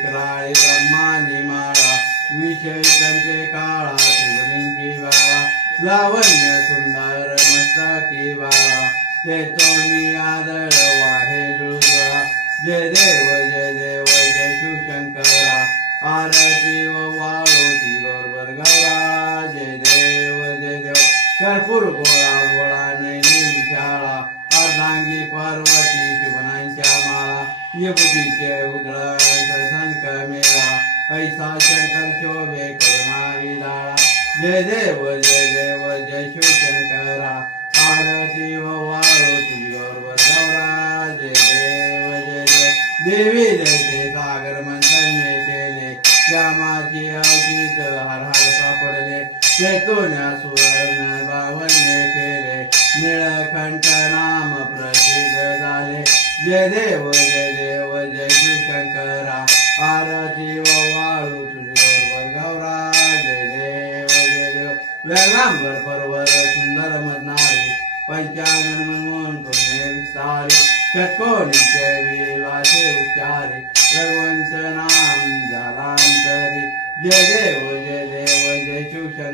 विक्राळी ब्रह्मानी माळा विषय कंचे काळा त्रिभुनींची बाळा लावण्य सुंदर मस्तकी बाळा ते तोंडी आदळ वाहे जुळजुळा जय देव जय शिवशंकरा आरती व वाळू श्री गौरवर गौरा जय देव कर्पूर गोळा गोळा नैनी विशाळा अर्धांगी पार्वती शिवनांच्या माळा यबुतीचे उधळण संक मेळा ऐसा शंकर शोभे करुणा विलाळा जय देव जय शिवशंकरा आरती व वाळू तुझी गौरवर गौरा जय देव देवी जयते सागर मंथन केले श्यामाची अवतीत हर हर सापडले चैतन्य सुवर्ण बावन्य केले निळकंठ नाम प्रसिद्ध झाले जय देव जय शिवशंकरा आरती व वाळू तुझी गौरवर गौरा जय देव वेगांबर पर्वत सुंदर मदनारी पंचानन मनमोहन करुणे विस्तारी षटकोनीचे विलासे उच्चारी भगवंत नाम झालांतरी जय देव जय शिवशंकर